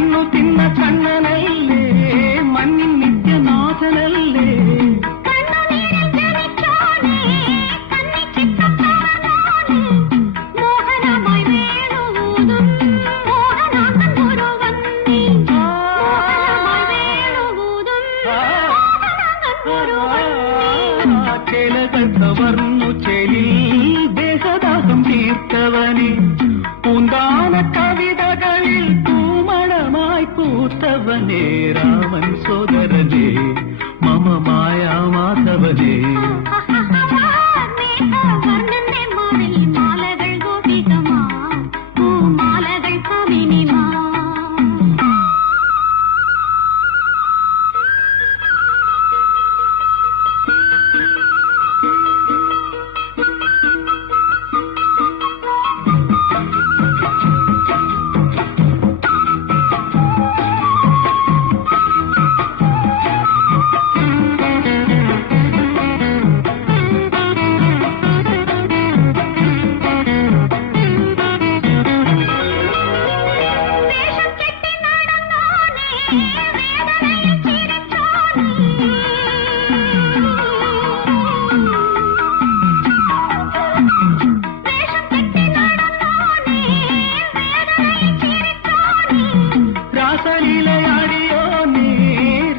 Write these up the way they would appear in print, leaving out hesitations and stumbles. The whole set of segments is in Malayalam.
ಮಣ್ಣು ತಿನ್ನ ಕಣ್ಣನಲ್ಲೇ ಮಣ್ಣಿನ ನಿತ್ಯನಾಥನಲ್ಲೇ ചേലകത്തവർന്നു ചേലിൽ ദേഹദാഹം തീർത്തവനെ പൂന്താന കവിതകളിൽ പൂമണമായി പൂത്തവനെ രാമൻ സോദരനെ മമ മായാ മാധവനെ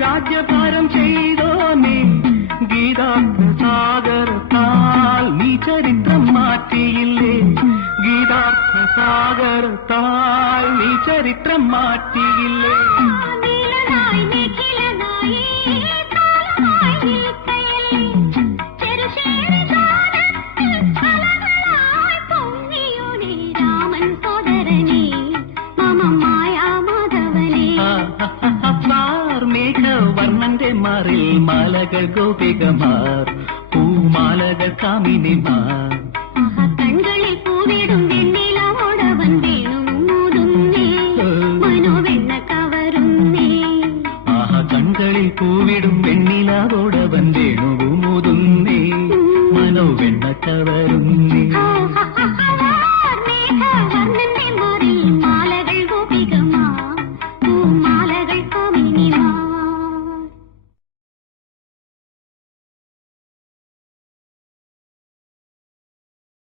രാജ്യഭാരം ചെയ്തോനെ ഗീതാർത്ഥസാഗരത്താൽ നീ ചരിത്രം മാറ്റിയില്ലേ ഗീതാർത്ഥസാഗരത്താൽ നീ ചരിത്രം മാറ്റിയില്ലേ വർണ്ണന്റെ മാറിൽ മാലകൾ ഗോപികമാർ പൂമാലകൾ കാമിനിമാർ കൺകളിൽ പൂവിടും വെണ്ണിലോടവൻ വേണുമൂതുന്നേ മനോവെണ്ണ കവരുന്നേ കൺകളിൽ പൂവിടും വെണ്ണിലോടവൻ വേണുമൂതുന്നേ മനോവെണ്ണ കവരുന്നേ